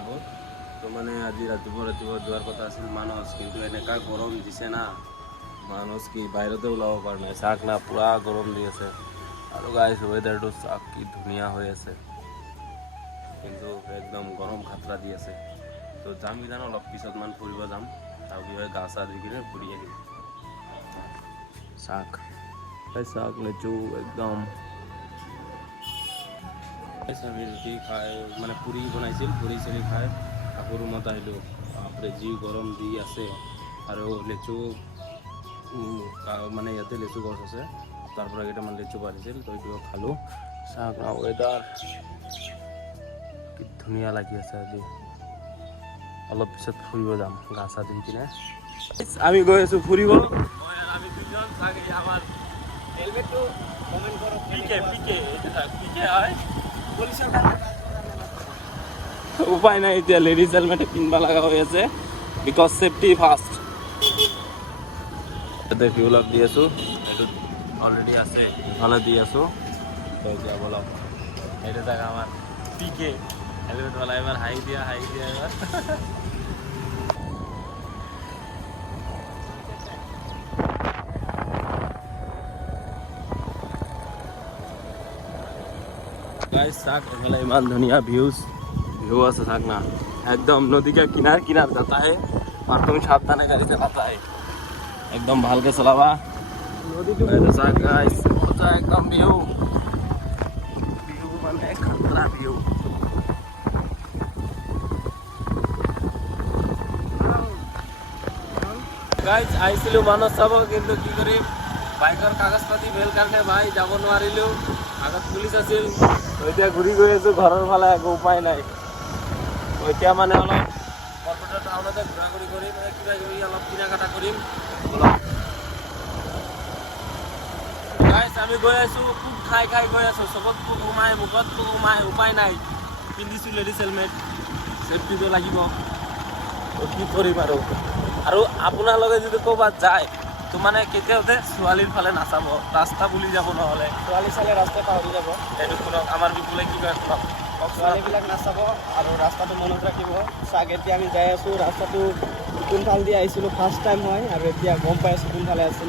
আহোঁ তো মানে আজি ৰাতিপুৱা যোৱাৰ কথা আছিল মানস, কিন্তু এনেকুৱা গৰম দিছে না, মানস কি বাহিৰতে ওলাব পৰা নাই। চাওক না পুৰা গৰম দি আছে। আৰু গাইছ ৱেডাৰটো চাওক কি ধুনীয়া হৈ আছে, কিন্তু একদম গৰম খাতৰা দি আছে। তো যাম কিজান অলপ পিছতমান ফুৰিব যাম, আৰু কি হয় গা চা ধুই কিনে ফুৰি আহিম। চাওক চাওক লেচু একদম আমি ৰুটি খাই মানে পুৰি বনাইছিল, পুৰি চুৰি খাই আকৌ ৰুমত আহিলোঁ। বাপৰে যি গৰম দি আছে। আৰু লেচু মানে ইয়াতে লেচু গছ আছে, তাৰ পৰা কেইটামান লেচু পাৰিছিল, তো এইটো খালোঁ। চাওক না ৱেডাৰ কি ধুনীয়া লাগি আছে। আজি অলপ পিছত ফুৰিব যাম গা চা ধুই কিনে। আমি গৈ আছোঁ ফুৰিব। আমি দুজন চাগে আমাৰ হেলমেটটো কমেণ্ট কৰক। পিকে হয় উপায় নাই, এতিয়া লেডিজ হেলমেট কিনিব লগা হৈ আছে, বিকজ সেফটি ফাৰ্ষ্ট। ইয়াতে ফিউল আপ দি আছোঁ, এইটো অলৰেডি আছে, ইফালে দি আছোঁ। তো এতিয়া বলক, এইটো জেগা আমাৰ পিকে হেলমেটৱালা। এবাৰ হাঁহি দিয়া এবাৰ। गाइस चाक एफाले इमान धुनिया व्यू আছে। चाक ना एकदम नदी के किनार जाता है, और तुम सावधाने गाड़ी चलाता है, एकदम भाल के चलावा। चाक गाइस मजा एकदम व्यू माने खतरा व्यू। गाइस आइसिलो मानस सब, किन्तु की करिम বাইকৰ কাগজ পাতি ফেল কাৰণে ভাই যাব নোৱাৰিলোঁ। আগত পুলিচ আছিল, তো এতিয়া ঘূৰি গৈ আছোঁ ঘৰৰ ফালে, একো উপায় নাই। তো এতিয়া মানে অলপ বৰপেটা টাউনতে ঘূৰা ঘূৰি কৰিম, কিবা কিবি অলপ কিনা কাটা কৰিম। গাইছ আমি গৈ আছোঁ, খুব খাই গৈ আছোঁ, চবত পোক সোমাই, মুখত পোক সোমাই, উপায় নাই। পিন্ধিছোঁ লেডিজ হেলমেট, ছেফটিটো লাগিব। তো কি কৰিম আৰু আপোনালোকে যদি ক'ৰবাত যায় তো মানে কেতিয়াওতে ছোৱালীৰ ফালে নাচাব, ৰাস্তা বুলি যাব, নহ'লে ছোৱালী চালে ৰাস্তা পাহৰি যাব। এইটো শুনক, আমাৰ বিপুলে কি কয় শুনক। ছোৱালীবিলাক নাচাব আৰু ৰাস্তাটো মনত ৰাখিব। চাওক এতিয়া আমি যাই আছোঁ, ৰাস্তাটো কোনফাল দি আহিছিলোঁ ফাৰ্ষ্ট টাইম হয়, আৰু এতিয়া গম পাই আছোঁ কোনফালে আছিল।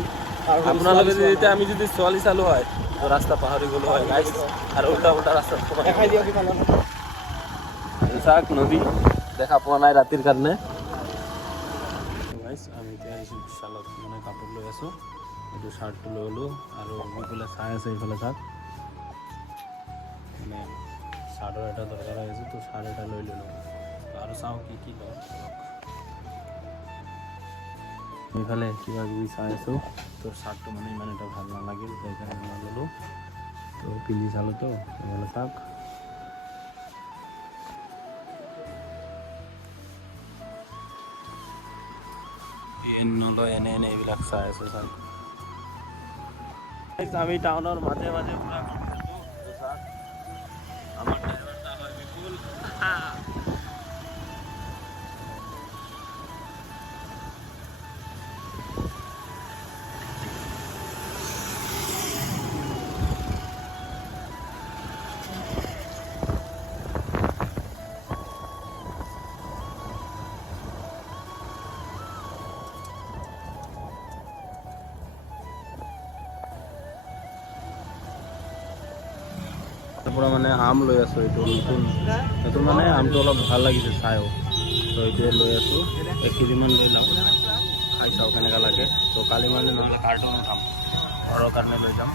আপোনালোকে যদি এতিয়া আমি যদি ছোৱালী চালোঁ হয় তো ৰাস্তা পাহৰি গ'লো হয় গাইছ, আৰু উল্টা ৰাস্তাত দেখাই দিয়ক ইফালে। চাওক নদী দেখা পোৱা নাই ৰাতিৰ কাৰণে। গাইছ আমি এতিয়া আহিছোঁ বিশালত, মানে কাপোৰ লৈ আছোঁ। এইটো শ্বাৰ্টটো লৈ ল'লোঁ, আৰু বিপুলে চাই আছে এইফালে। চাওক মানে শ্বাৰ্টৰ এটা দৰকাৰ হৈ আছে, তো শ্বাৰ্ট এটা লৈ ল'লোঁ। আৰু চাওঁ কি লওঁ। এইফালে কিবা কিবি চাই আছোঁ, তো শ্বাৰ্টটো মানে ইমান এটা ভাল নালাগিল, সেইকাৰণে নল'লোঁ। তো পিন্ধি চালোঁ, তো এইফালে চাওক নলয়, এনে এইবিলাক চাই আছোঁ। চাওক আমি টাউনৰ মাজে মাজে পুৰা আমাৰ ড্ৰাইভাৰটা হয় বিপুল। পৰা মানে আম লৈ আছোঁ, এইটো নতুন মানে আমটো অলপ ভাল লাগিছে চাইও, তো এইটোৱে লৈ আছোঁ। 1 কেজিমান লৈ লওঁ, খাই চাওঁ কেনেকুৱা লাগে। তো কালি মানে নহ'লে কাৰ্টুন খাম, ঘৰৰ কাৰণে লৈ যাম।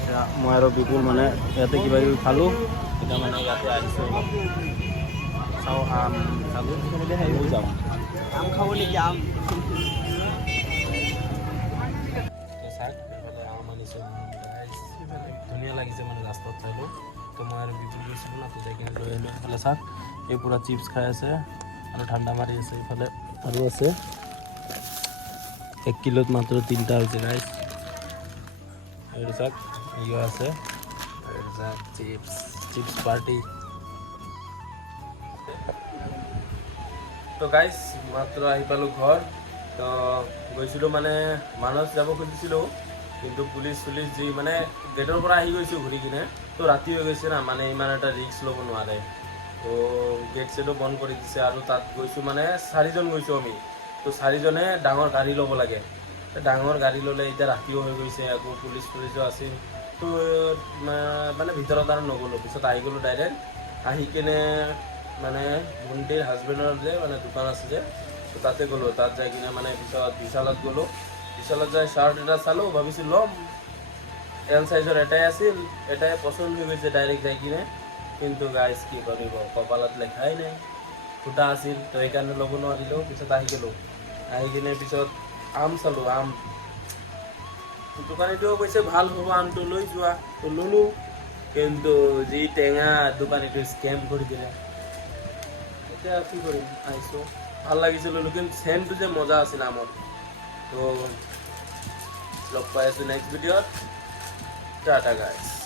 এতিয়া মই আৰু বিপুল মানে ইয়াতে কিবা কিবি খালোঁ, এতিয়া মানে ইয়াতে আহিছোঁ অলপ চাওঁ, আম খালোঁ, লৈ যাওঁ। আম খাব নেকি? আম ধুনীয়া লাগিছে মানে ৰাস্তাত চালোঁ, তো মই আৰু বিপুল গৈছিলোঁ না, তো যাই কিনে লৈ আহিলোঁ। এইফালে চাওক এই পূৰা চিপছ খাই আছে আৰু ঠাণ্ডা মাৰি আছে। এইফালে আৰু আছে, 1 কিলোত মাত্ৰ 3টা হৈছে গাইছ। এইটো চাওক ইয়ো আছে, এইটো চাওক চিপছ পাৰ্টি। তো গাইছ মাত্ৰ আহি পালোঁ ঘৰ। তো গৈছিলোঁ মানে মানস যাব খুজিছিলোঁ, কিন্তু পুলিচ যি মানে গেটৰ পৰা আহি গৈছোঁ ঘূৰি কিনে, তো ৰাতি হৈ গৈছে না, মানে ইমান এটা ৰিস্ক ল'ব নোৱাৰে। তো গেট চেটো বন্ধ কৰি দিছে আৰু তাত গৈছোঁ মানে 4জন গৈছোঁ আমি। তো 4জনে ডাঙৰ গাড়ী ল'ব লাগে। ডাঙৰ গাড়ী ল'লে এতিয়া ৰাতিও হৈ গৈছে, আকৌ পুলিচো আছিল। তো মানে ভিতৰত আৰু নগ'লোঁ, পিছত আহি গ'লোঁ ডাইৰেক্ট। আহি কিনে মানে ভণ্টিৰ হাজবেণ্ডৰ যে মানে দোকান আছে যে, তো তাতে গ'লোঁ। তাত যাই কিনে মানে পিছত বিশালত গ'লোঁ। বিশালত যাই শাৰ্ট এটা চালোঁ, ভাবিছোঁ ল'ম। এল সাইজৰ এটাই আছিল, এটাই পচন্দ হৈ গৈছে ডাইৰেক্ট যাই কিনে। কিন্তু গাইজ কি কৰিব, কপালত লেখাই নাই, ফুটা আছিল। তো সেইকাৰণে ল'ব নোৱাৰিলোঁ। পিছত আহি গ'লোঁ। আহি কিনে পিছত আম চালোঁ, আম। দোকানীটোও কৈছে ভাল হ'ব আমটো, লৈ যোৱা। তো ল'লোঁ, কিন্তু যি টেঙা, দোকানীটো স্কেম কৰি দিলে। এতিয়া কি কৰিম, আহিছোঁ। ভাল লাগিছিল ল'লোঁ, কিন্তু চেণ্টটো যে মজা আছিল আমৰ। তো লগ পাই আছোঁ নেক্সট ভিডিঅ'ত। টাটা গাইজ।